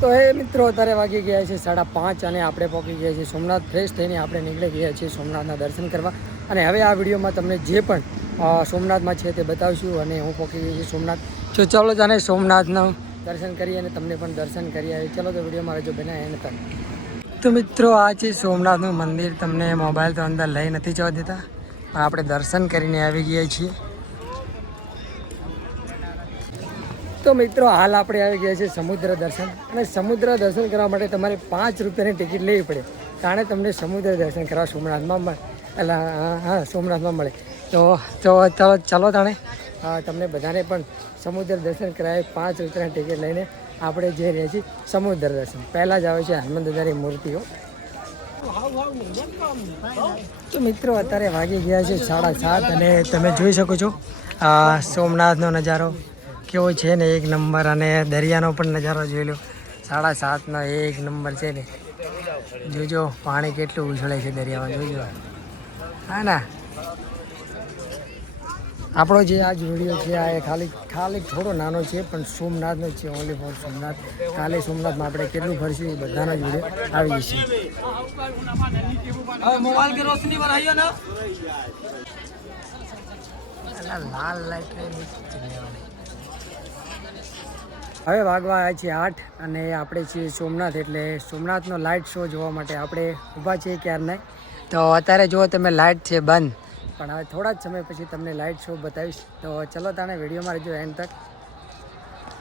તો એ મિત્રો અત્યારે વાગી ગયા છે સાડા પાંચ અને આપણે પહોંચી ગયા છીએ સોમનાથ. ફ્રેશ થઈને આપણે નીકળી ગયા છીએ સોમનાથના દર્શન કરવા. અને હવે આ વિડીયોમાં તમને જે પણ સોમનાથમાં છે તે બતાવશું અને હું પહોંચી ગઈ છું સોમનાથ. તો ચાલો જાણે સોમનાથનું દર્શન કરીએ અને તમને પણ દર્શન કરી આવીએ. ચલો તો વિડીયોમાં જો બેના એને તમે તો મિત્રો આ છે સોમનાથનું મંદિર. તમને મોબાઈલ તો અંદર લઈ નથી જવા દેતા. પણ આપણે દર્શન કરીને આવી ગયા છીએ. તો મિત્રો હાલ આપણે આવી ગયા છીએ સમુદ્ર દર્શન. અને સમુદ્ર દર્શન કરવા માટે તમારે પાંચ રૂપિયાની ટિકિટ લેવી પડે. તાણે તમને સમુદ્ર દર્શન કરવા સોમનાથમાં મળે એટલે હા, સોમનાથમાં મળે. તો તો ચાલો ચાલો તાણે. તમને બધાને પણ સમુદ્ર દર્શન કરાવે પાંચ રૂપિયાની ટિકિટ લઈને આપણે જઈ રહ્યા છીએ સમુદ્ર દર્શન. પહેલાં જ આવે છે હનુમાન દાદાની મૂર્તિઓ. તો મિત્રો અત્યારે વાગી ગયા છે સાડા સાત અને તમે જોઈ શકો છો સોમનાથનો નજારો. કેવો છે ને એક નંબર અને દરિયાનો પણ નજારો જોઈ લો. સાડા સાતનો એક નંબર છે ને. જોજો પાણી કેટલું ઉછળે છે દરિયામાં જોજો. હા ના. આપણો જે આ જોડિયો છે આ એ ખાલી ખાલી થોડો નાનો છે પણ સોમનાથનો છે ઓનલી ફોર સોમનાથ. કાલે સોમનાથમાં આપણે કેટલું ફરશું એ બધાનો જ આવી જશે. મોબાઈલ લાલ લાઈટ હવે વાગવા આવ્યા છીએ આઠ અને આપણે છીએ સોમનાથ એટલે સોમનાથનો લાઇટ શો જોવા માટે આપણે ઊભા છીએ ક્યારના તો અત્યારે જુઓ તમે લાઇટ છે બંધ. પણ હવે થોડા જ સમય પછી તમને લાઇટ શો બતાવીશ. તો ચલો તાણે વિડીયોમાં રહેજો એન્ડ તક.